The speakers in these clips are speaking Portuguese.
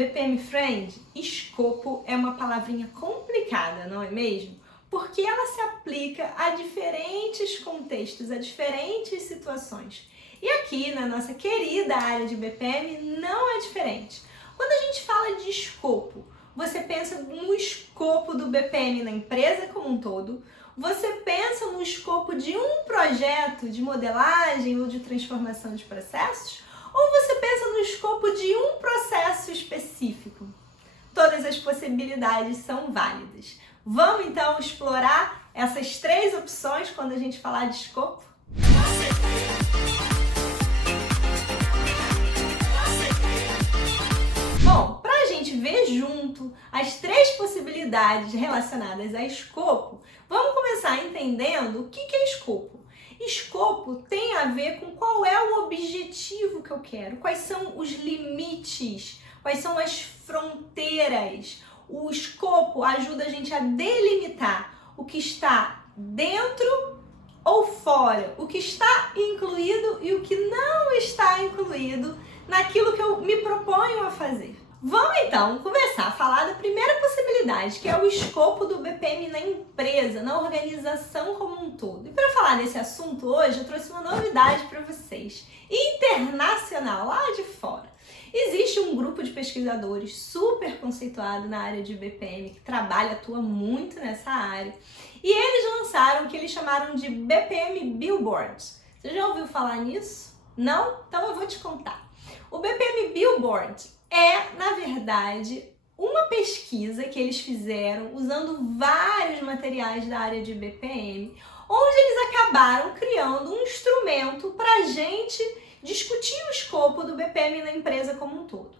BPM Friend, escopo é uma palavrinha complicada, não é mesmo? Porque ela se aplica a diferentes contextos, a diferentes situações. E aqui na nossa querida área de BPM não é diferente. Quando a gente fala de escopo, você pensa no escopo do BPM na empresa como um todo, você pensa no escopo de um projeto de modelagem ou de transformação de processos, ou você pensa no escopo de um processo específico? Todas as possibilidades são válidas. Vamos então explorar essas três opções quando a gente falar de escopo? Bom, para a gente ver junto as três possibilidades relacionadas a escopo, vamos começar entendendo o que é escopo. Escopo tem a ver com qual é o objetivo que eu quero, quais são os limites, quais são as fronteiras. O escopo ajuda a gente a delimitar o que está dentro ou fora, o que está incluído e o que não está incluído naquilo que eu me proponho a fazer. Vamos então começar a falar da primeira possibilidade, que é o escopo do BPM na empresa, na organização como um todo. E para falar desse assunto hoje, eu trouxe uma novidade para vocês, internacional, lá de fora. Existe um grupo de pesquisadores super conceituado na área de BPM, que trabalha, atua muito nessa área, e eles lançaram o que eles chamaram de BPM Billboard. Você já ouviu falar nisso? Não? Então eu vou te contar. O BPM Billboard é, na verdade, uma pesquisa que eles fizeram usando vários materiais da área de BPM, onde eles acabaram criando um instrumento para a gente discutir o escopo do BPM na empresa como um todo.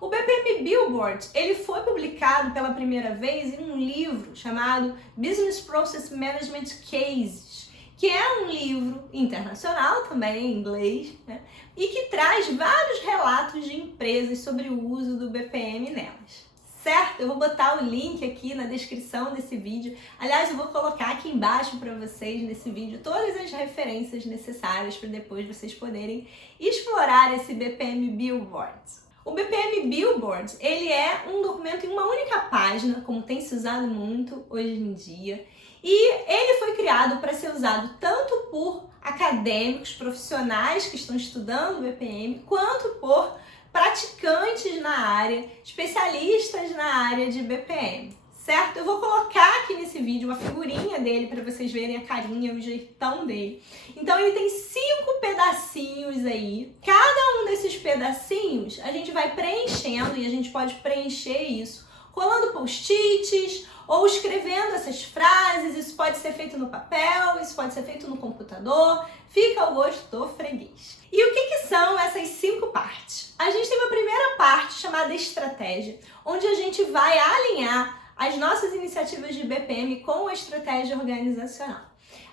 O BPM Billboard, ele foi publicado pela primeira vez em um livro chamado Business Process Management Cases, que é um livro internacional também, em inglês, né? E que traz vários relatos de empresas sobre o uso do BPM nelas. Certo? Eu vou botar o link aqui na descrição desse vídeo. Aliás, eu vou colocar aqui embaixo para vocês nesse vídeo todas as referências necessárias para depois vocês poderem explorar esse BPM Billboard. O BPM Billboard, ele é um documento em uma única página, como tem se usado muito hoje em dia, e ele foi criado para ser usado tanto por acadêmicos, profissionais que estão estudando o BPM, quanto por praticantes na área, especialistas na área de BPM, certo? Eu vou colocar aqui nesse vídeo uma figurinha dele para vocês verem a carinha, o jeitão dele. Então ele tem 5 pedacinhos aí. Cada um desses pedacinhos a gente vai preenchendo e a gente pode preencher isso colando post-its ou escrevendo essas frases. Isso pode ser feito no papel, isso pode ser feito no computador, fica ao gosto do freguês. E o que são essas 5 partes? A gente tem uma primeira parte chamada estratégia, onde a gente vai alinhar as nossas iniciativas de BPM com a estratégia organizacional.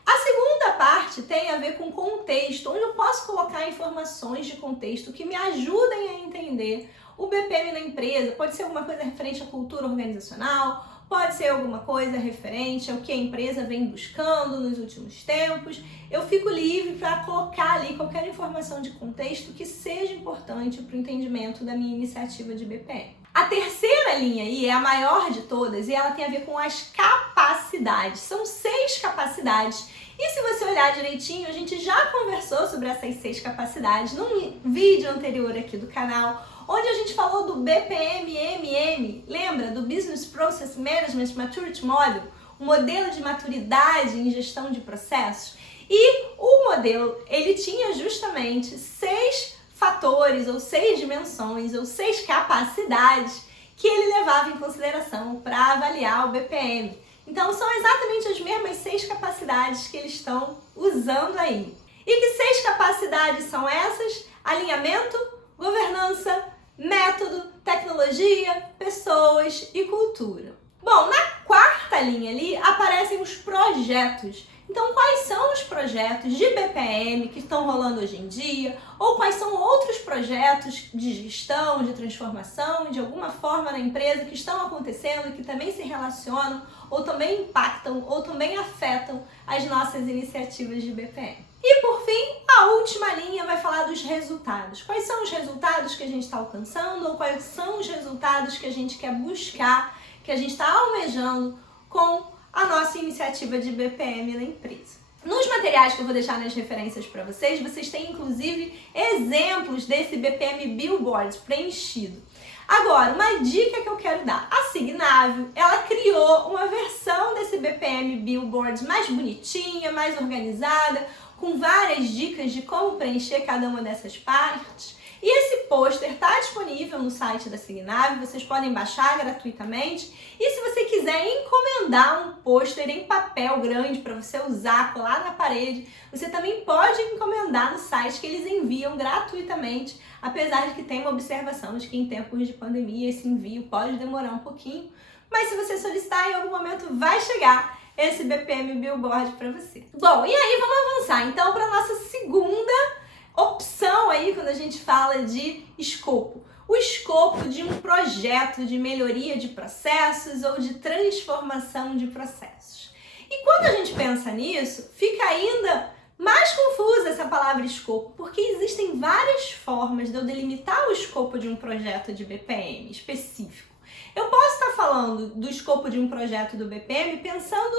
A segunda parte tem a ver com contexto, onde eu posso colocar informações de contexto que me ajudem a entender o BPM na empresa. Pode ser alguma coisa referente à cultura organizacional, pode ser alguma coisa referente ao que a empresa vem buscando nos últimos tempos. Eu fico livre para colocar ali qualquer informação de contexto que seja importante para o entendimento da minha iniciativa de BPM. A terceira linha aí é a maior de todas e ela tem a ver com as capacidades. São 6 capacidades. E se você olhar direitinho, a gente já conversou sobre essas 6 capacidades num vídeo anterior aqui do canal, onde a gente falou do BPM-MM, lembra? Do Business Process Management Maturity Model, o modelo de maturidade em gestão de processos. E o modelo, ele tinha justamente 6 fatores, ou 6 dimensões, ou 6 capacidades que ele levava em consideração para avaliar o BPM. Então são exatamente as mesmas 6 capacidades que eles estão usando aí. E que 6 capacidades são essas? Alinhamento, governança, método, tecnologia, pessoas e cultura. Bom, na quarta linha ali aparecem os projetos. Então, quais são os projetos de BPM que estão rolando hoje em dia? Ou quais são outros projetos de gestão, de transformação, de alguma forma na empresa que estão acontecendo e que também se relacionam, ou também impactam, ou também afetam as nossas iniciativas de BPM? E por fim, a última linha vai falar dos resultados. Quais são os resultados que a gente está alcançando ou quais são os resultados que a gente quer buscar, que a gente está almejando com a nossa iniciativa de BPM na empresa. Nos materiais que eu vou deixar nas referências para vocês, vocês têm inclusive exemplos desse BPM Billboard preenchido. Agora, uma dica que eu quero dar. A Signável, ela criou uma versão desse BPM Billboard mais bonitinha, mais organizada, com várias dicas de como preencher cada uma dessas partes. E esse pôster está disponível no site da Signável, vocês podem baixar gratuitamente. E se você quiser encomendar um pôster em papel grande para você usar, colar na parede, você também pode encomendar no site que eles enviam gratuitamente, apesar de que tem uma observação de que em tempos de pandemia esse envio pode demorar um pouquinho. Mas se você solicitar, em algum momento vai chegar esse BPM Billboard para você. Bom, e aí vamos avançar então para a nossa segunda opção aí quando a gente fala de escopo. O escopo de um projeto de melhoria de processos ou de transformação de processos. E quando a gente pensa nisso, fica ainda mais confusa essa palavra escopo, porque existem várias formas de eu delimitar o escopo de um projeto de BPM específico. Eu posso estar falando do escopo de um projeto do BPM pensando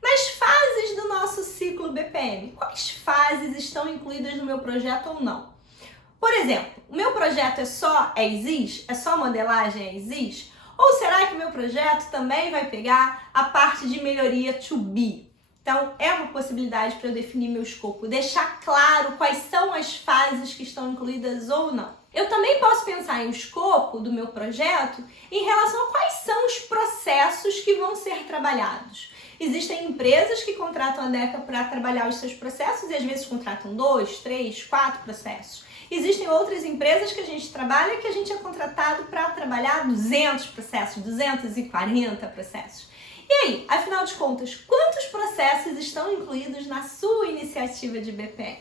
nas fases do nosso ciclo BPM. Quais fases estão incluídas no meu projeto ou não? Por exemplo, o meu projeto é só as-is? É só modelagem as-is? Ou será que o meu projeto também vai pegar a parte de melhoria to be? Então, é uma possibilidade para eu definir meu escopo, deixar claro quais são as fases que estão incluídas ou não. Eu também posso pensar em o escopo do meu projeto em relação a quais são os processos que vão ser trabalhados. Existem empresas que contratam a DECA para trabalhar os seus processos e às vezes contratam 2, 3, 4 processos. Existem outras empresas que a gente trabalha que a gente é contratado para trabalhar 200 processos, 240 processos. E aí, afinal de contas, quantos processos estão incluídos na sua iniciativa de BPM?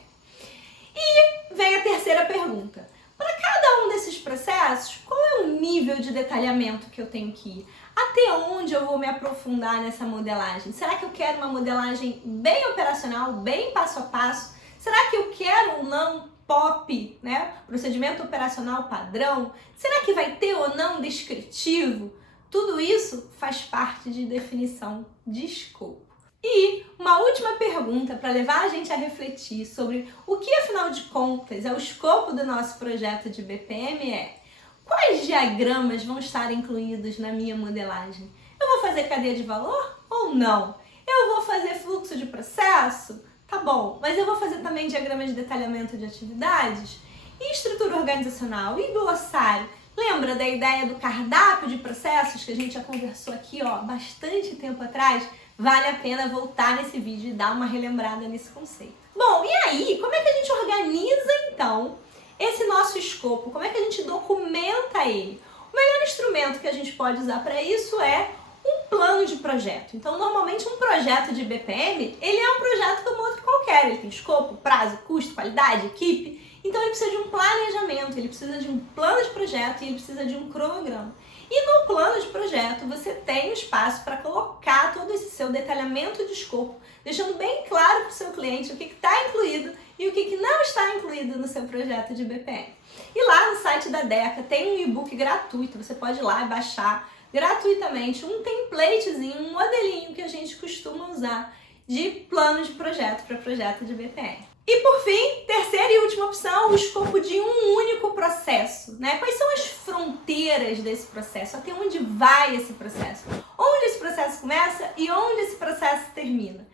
E vem a terceira pergunta. Para cada um desses processos, qual é o nível de detalhamento que eu tenho que ir? Até onde eu vou me aprofundar nessa modelagem? Será que eu quero uma modelagem bem operacional, bem passo a passo? Será que eu quero ou não POP, né? Procedimento operacional padrão? Será que vai ter ou não descritivo? Tudo isso faz parte de definição de escopo. E uma última pergunta para levar a gente a refletir sobre o que, afinal de contas, é o escopo do nosso projeto de BPM é: quais diagramas vão estar incluídos na minha modelagem? Eu vou fazer cadeia de valor ou não? Eu vou fazer fluxo de processo? Tá bom, mas eu vou fazer também diagrama de detalhamento de atividades? E estrutura organizacional? E glossário? Lembra da ideia do cardápio de processos que a gente já conversou aqui, bastante tempo atrás? Vale a pena voltar nesse vídeo e dar uma relembrada nesse conceito. Bom, e aí, como é que a gente organiza então esse nosso escopo? Como é que a gente documenta ele? O melhor instrumento que a gente pode usar para isso é um plano de projeto. Então, normalmente um projeto de BPM, ele é um projeto como outro qualquer. Ele tem escopo, prazo, custo, qualidade, equipe. Então, ele precisa de um planejamento, ele precisa de um plano de projeto e ele precisa de um cronograma. E no plano de projeto, você tem o espaço para colocar todo esse seu detalhamento de escopo, deixando bem claro para o seu cliente o que está incluído e o que não está incluído no seu projeto de BPM. E lá no site da DECA tem um e-book gratuito, você pode ir lá e baixar gratuitamente um templatezinho, um modelinho que a gente costuma usar de plano de projeto para projeto de BPM. E por fim, terceira e última opção, o escopo de um único processo, né? Quais são as fronteiras desse processo? Até onde vai esse processo? Onde esse processo começa e onde esse processo termina?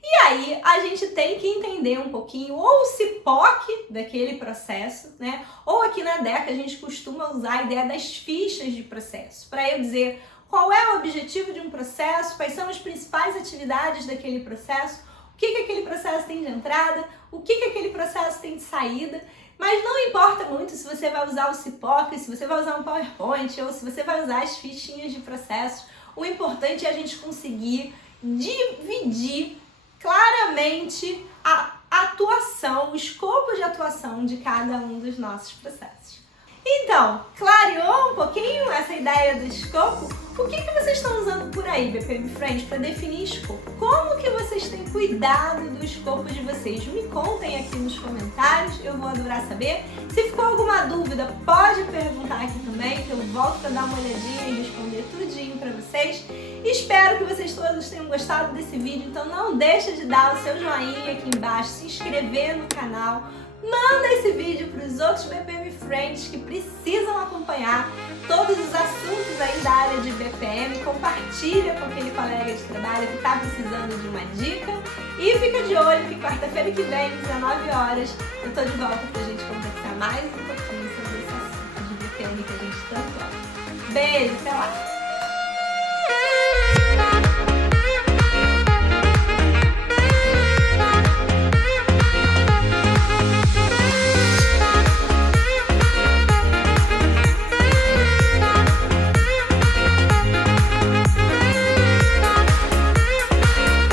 E aí, a gente tem que entender um pouquinho ou o CIPOC daquele processo, né? Ou aqui na DECA a gente costuma usar a ideia das fichas de processo, para eu dizer qual é o objetivo de um processo, quais são as principais atividades daquele processo, o que aquele processo tem de entrada, o que aquele processo tem de saída, mas não importa muito se você vai usar o CIPOC, se você vai usar um PowerPoint ou se você vai usar as fichinhas de processos. O importante é a gente conseguir dividir claramente a atuação, o escopo de atuação de cada um dos nossos processos. Então, clareou um pouquinho essa ideia do escopo? O que vocês estão usando por aí, BPM Friends, para definir escopo? Como que vocês têm cuidado do escopo de vocês? Me contem aqui nos comentários, eu vou adorar saber. Se ficou alguma dúvida, pode perguntar aqui também, que eu volto para dar uma olhadinha e responder tudinho para vocês. Espero que vocês todos tenham gostado desse vídeo, então não deixa de dar o seu joinha aqui embaixo, se inscrever no canal. Manda esse vídeo para os outros BPM Friends que precisam acompanhar todos os assuntos aí da área de BPM. Compartilha com aquele colega de trabalho que está precisando de uma dica. E fica de olho que quarta-feira que vem, 19 horas, eu estou de volta para a gente conversar mais um pouquinho sobre esse assunto de BPM que a gente tanto ama. Beijo, até lá!